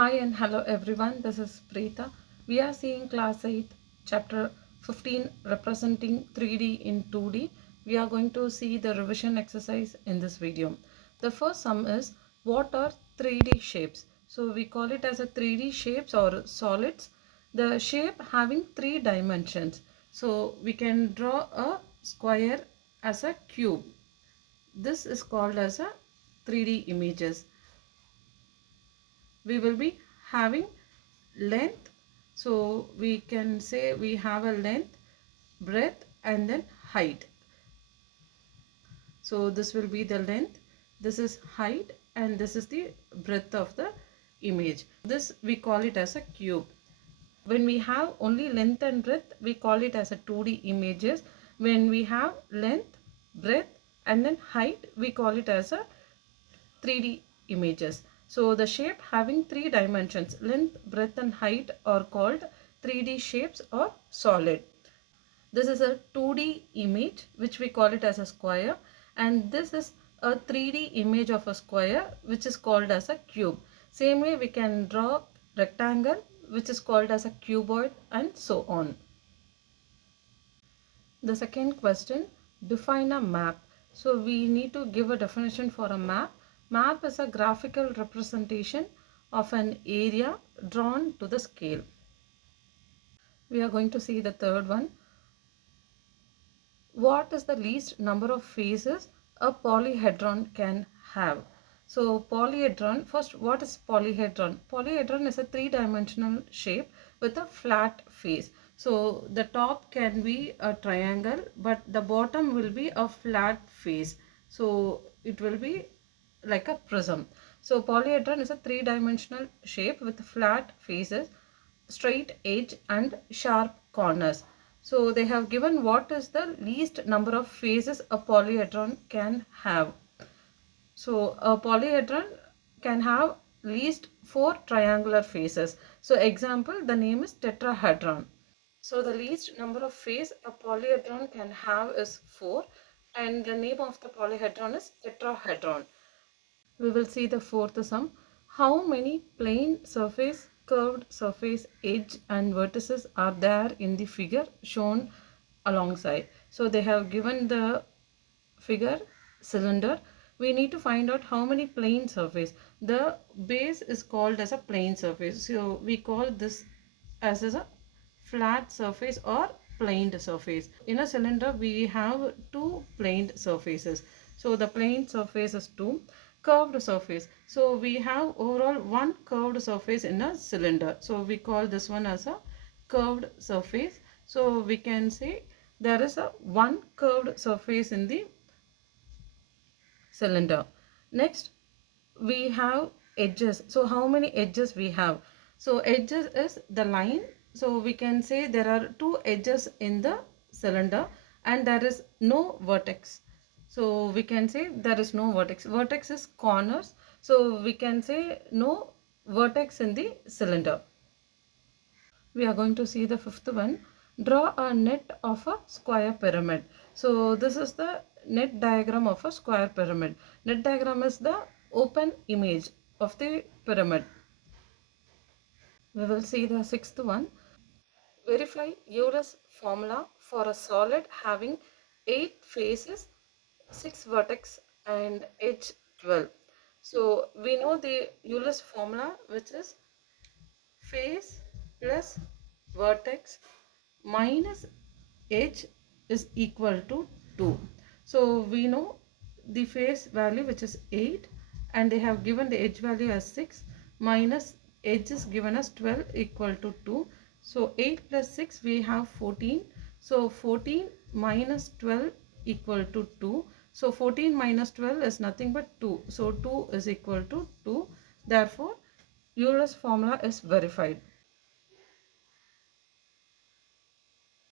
Hi and hello everyone, this is Preeta. We are seeing class 8 chapter 15 representing 3D in 2D. We are going to see the revision exercise in this video. The first sum is what are 3D shapes? So we call it as a 3D shapes or solids. The shape having 3 dimensions. So we can draw a square as a cube. This is called as a 3D images. We will be having length, so we can say we have a length, breadth and then height. So this will be the length, this is height and this is the breadth of the image. This we call it as a cube. When we have only length and breadth, we call it as a 2D images. When we have length, breadth and then height, we call it as a 3D images. So the shape having 3 dimensions, length, breadth and height, are called 3D shapes or solid. This is a 2D image which we call it as a square, and this is a 3D image of a square which is called as a cube. Same way we can draw rectangle which is called as a cuboid and so on. The second question, define a map. So we need to give a definition for a map. Map is a graphical representation of an area drawn to the scale. We are going to see the third one. What is the least number of faces a polyhedron can have? So polyhedron, first what is polyhedron? Polyhedron is a 3-dimensional shape with a flat face. So the top can be a triangle but the bottom will be a flat face. So it will be like a prism. So polyhedron is a 3-dimensional shape with flat faces, straight edge and sharp corners. So they have given what is the least number of faces a polyhedron can have. So a polyhedron can have least 4 triangular faces. So example, the name is tetrahedron. So the least number of faces a polyhedron can have is 4 and the name of the polyhedron is tetrahedron. We will see the fourth sum. How many plane surface, curved surface, edge and vertices are there in the figure shown alongside? So they have given the figure cylinder. We need to find out how many plane surface. The base is called as a plane surface. So we call this as a flat surface or planed surface. In a cylinder we have 2 planed surfaces. So the planed surface is 2. Curved surface. So we have overall 1 curved surface in a cylinder. So we call this one as a curved surface. So we can say there is a 1 curved surface in the cylinder. Next we have edges. So how many edges we have? So edges is the line. So we can say there are 2 edges in the cylinder and there is no vertex. So we can say there is no vertex. Vertex is corners. So we can say no vertex in the cylinder. We are going to see the fifth one. Draw a net of a square pyramid. So this is the net diagram of a square pyramid. Net diagram is the open image of the pyramid. We will see the sixth one. Verify Euler's formula for a solid having 8 faces, 6 vertex and edge 12. So we know the Euler's formula, which is face plus vertex minus edge is equal to 2. So we know the face value, which is 8, and they have given the edge value as 6 minus edge is given as 12 equal to 2. So 8 plus 6 we have 14. So 14 minus 12 equal to 2. So 14 minus 12 is nothing but 2. So 2 is equal to 2. Therefore Euler's formula is verified.